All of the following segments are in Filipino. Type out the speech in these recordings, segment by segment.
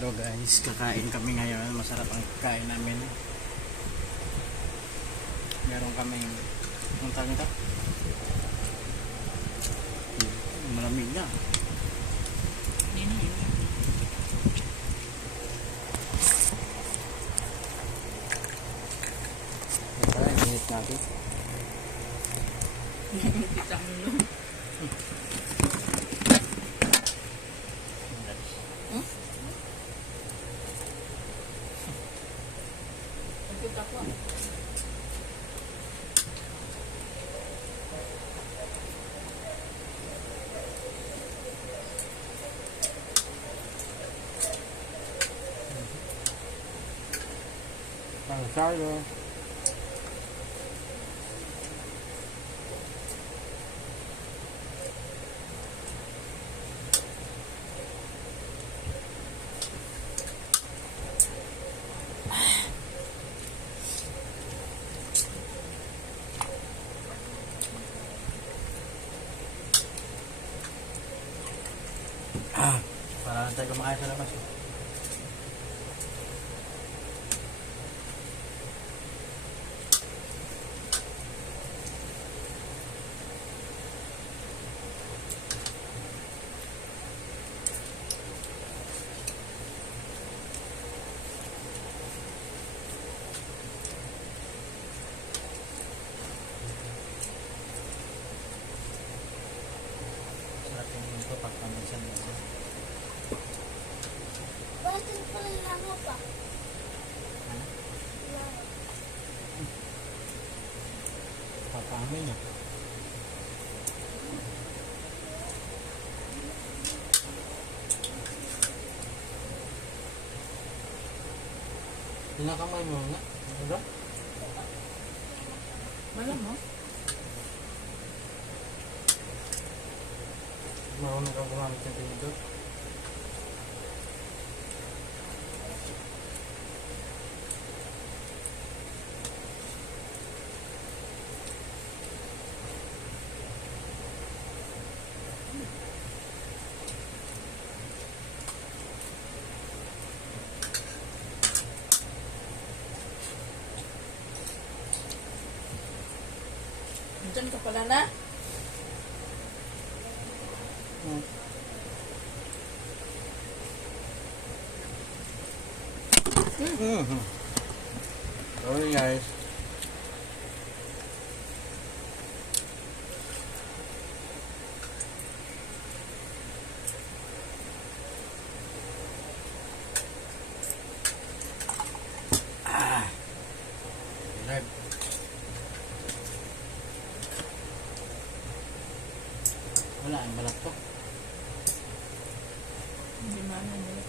Hello guys, kakain kami ngayon. Masarap ang kain namin. Meron kaming anong tawag nito? Malamig na. Ito, init natin. Kita mo nun. Kita ko. Pangsalo. Para lang tayo kumakain sa labas. Sarap yung ito pag paminsan mo. Bakit pala lang pa? Papamin niya. Pinakamay mo nga. Ano? Malam mo? Marunong ka gumamit ng tinidor. Diyan ka pala na? Sorry guys. Lag. Wala ang balat to. Hindi mana nila.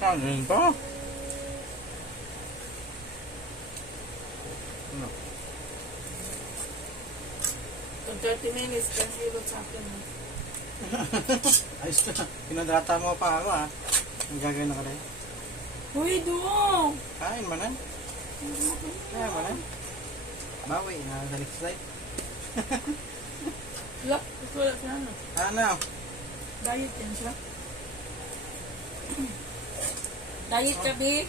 Saan din to? Ano? Kung 30 minutes, kasi ilo sa akin. Ayos na. Pinadrata mo pa ako ah. Ang gagawin na ka rin. Uy, doon! Kain mo na. Kain mo na. Bawi na sa next slide. Look, wala siya ano. Ano? Diet yan siya. Diet ka, B?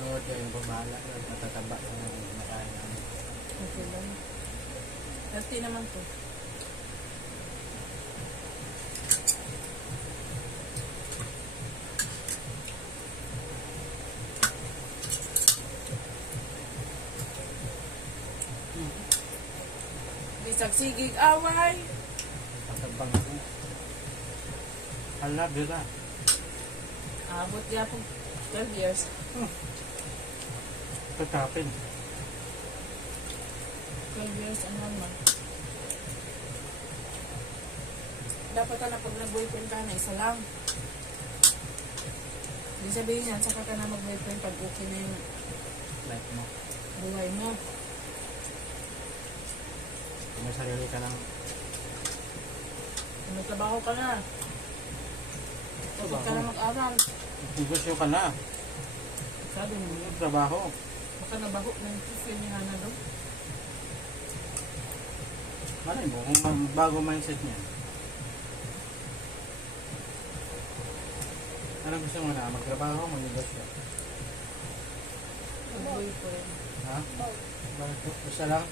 Lord, kayo yung pamala. Matataba yung nakain namin. Okay lang. Healthy naman to. Bisag sigig away. Bang ako. Hala, bira. Abot niya po 12 years. Tatapin. 12 years ang naman. Dapat na pag nag-boyfriend ka na, isa lang. Hindi sabihin yan, saka ka na mag-boyfriend pag okay na yung Life mo. buhay mo. Kung may sarili ka lang. Kung may trabaho ka na. Tapos ka na mag-aral. Negosyo ka na. Sabi mo, Trabaho. baka nabaho na yung tiffin ni Hana doon. Malay mo, kung bago mindset niya. Ano gusto mo na? Magtrabaho o magnegosyo? Mag-boyfriend. Ha? Both. Bakit po? Isa lang?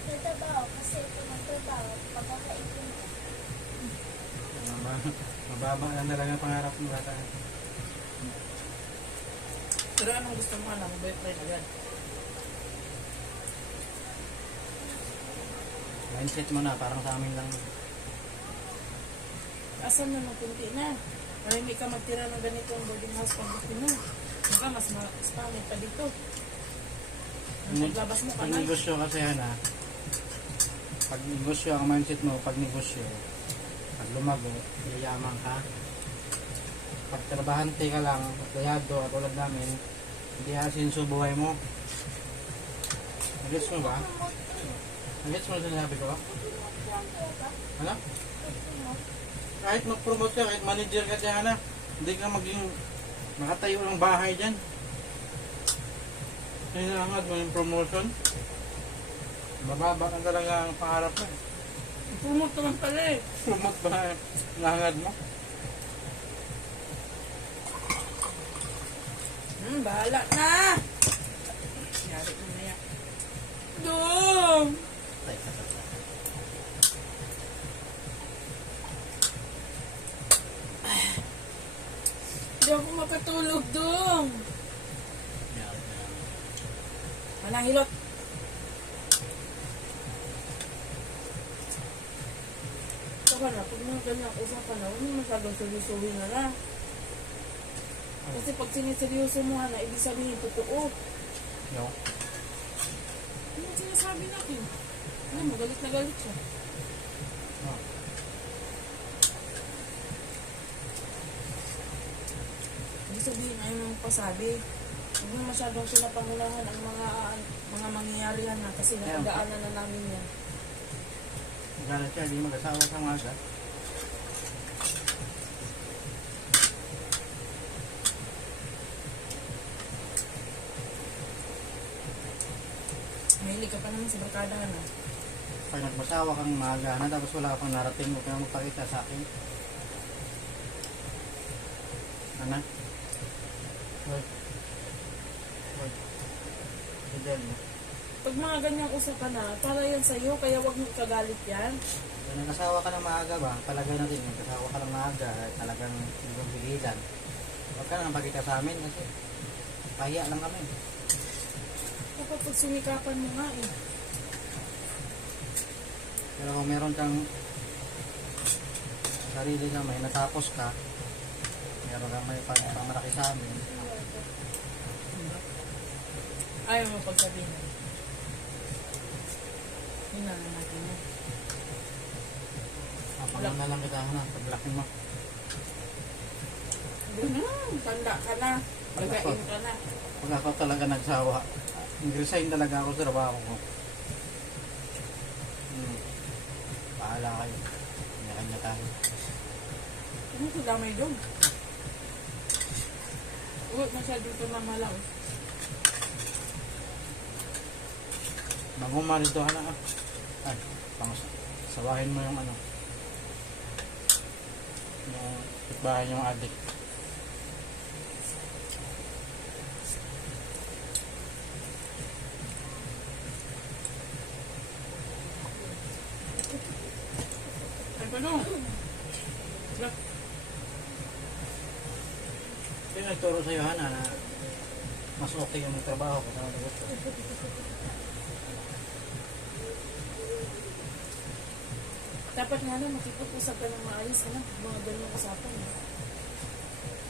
Sa trabaho, kasi ito ng trabaho, pagkakaipin ko. Mababa lang talaga ang pangarap mo bata. Pero anong gusto mo na? Mag-boyfriend agad. Mindset mo na, parang sa amin lang. Asan naman kunti na? Marami ka magtira ng ganito ang boarding house pag buti mo. Baka mas pangit pa dito. Ang paglabas mo ka Pag na. negosyo kasi yan ha. Pag negosyo, ang mindset mo, pag negosyo, pag lumago, yayaman ka. Pag trabahante ka lang, dayado, at tulad namin, hindi asinso buhay mo. Nagets mo ba? Nagets mo sinasabi ko? Ano? Kahit mag-promote ka, kahit manager ka dyan, na, hindi ka maging makatayo ng bahay dyan. Kailangan mo yung promotion. Mababa na talaga ang pangarap mo. Pumot naman pala eh. Promote ba nangangad mo? Bahala na! Yari mo na yan. Dong! Hindi ako makatulog, Dong! Manang hilot! Saka na, pag mga ganyan usapan na, huwag mo masyadong seryosohin na na. Kasi pag siniseryoso mo na, ibig sabihin totoo. No. Ano ang sinasabi natin? Ano mo, galit na galit siya. No. Ibig sabihin ayaw mo pasabi. Huwag mo masyadong pinapangunahan ang mga mangyayari na kasi nakadaanan na namin yan. Galit siya, hindi mag-asawa sa maga. Mahilig ka pa naman sa barkada na. Pag nagmasawa kang maaga na, tapos wala ka pang narating mo, kaya magpakita sa akin. Ano? Hoy. Hoy. Idel mo. Pag mga ganyang usapan na, para yan sa'yo, kaya huwag mo ikagalit yan. Kung nag-asawa ka ng maaga ba, palagay natin, nag-asawa ka ng maaga, ay talagang hindi kong pigilan. Huwag ka nang pakita sa amin kasi pahiya lang kami. Dapat pag sumikapan mo nga eh. Pero kung meron kang sarili na may natapos ka, meron kang may pamalaki sa amin, Ayaw mo pagsabihin. Yun na lang natin mo. papangan na lang kita na, paglaki mo. Tanda ka na. Bagain ka na. Pag ako talaga nagsawa, nag-resign talaga ako sa trabaho ko. Paala kayo. Kanya-kanya tayo. Ano ko damay doon? Huwag masyado ito mamalaw. Maguma rito ka na. Ay, sawahin mo yung ano. Yung itbahan yung adik. Ay, paano? Look. Sino nagturo sa'yo, Hana, na mas okay yung trabaho ko sa negosyo? Dapat nga na makipag-usap ka ng maayos, anak, mga ganyang usapan.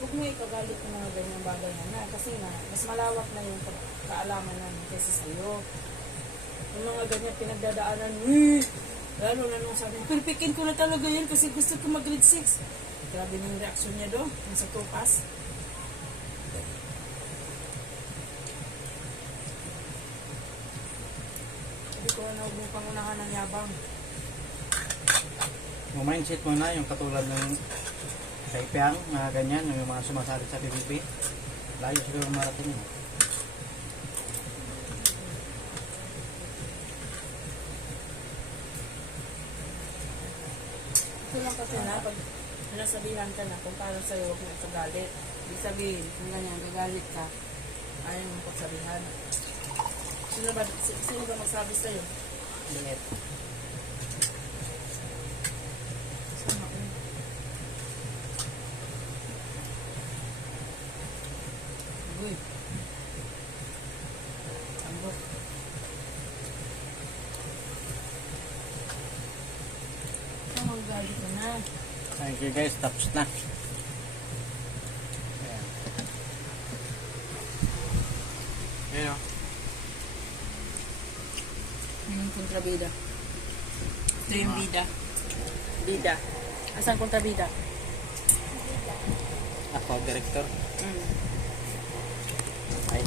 Huwag mo ikagalit ng mga ganyang bagay na kasi na mas malawak na yung kaalaman namin kaysa sa'yo. Yung mga ganyan pinagdadaanan, lalo na nung sabi, perfectin ko na talaga yan kasi gusto ko mag-grade 6. Grabe na yung reaksyon niya do, nasa tupas. Hindi ko na huwag mong pangunahan ng yabang. Yung mindset mo na, yung katulad ng kaipiang, mga ganyan, yung mga sumasali sa PBB, layo siguro marating mo. Ito lang kasi na, pag nasabihan ka na kung paano sa'yo, huwag mo ikagalit. Ibig sabihin, kung ganyan, gagalit ka, ayaw mo pagsabihan. Sino ba magsabi sa'yo? Liit. Sama ko. Uy. Ambok. Ang galit ka na. Thank you guys, tapos na. Ayan. Ayan o. Yung kontrabida. Ito yung bida. Bida. Asan kontrabida? Ako, director. Ay.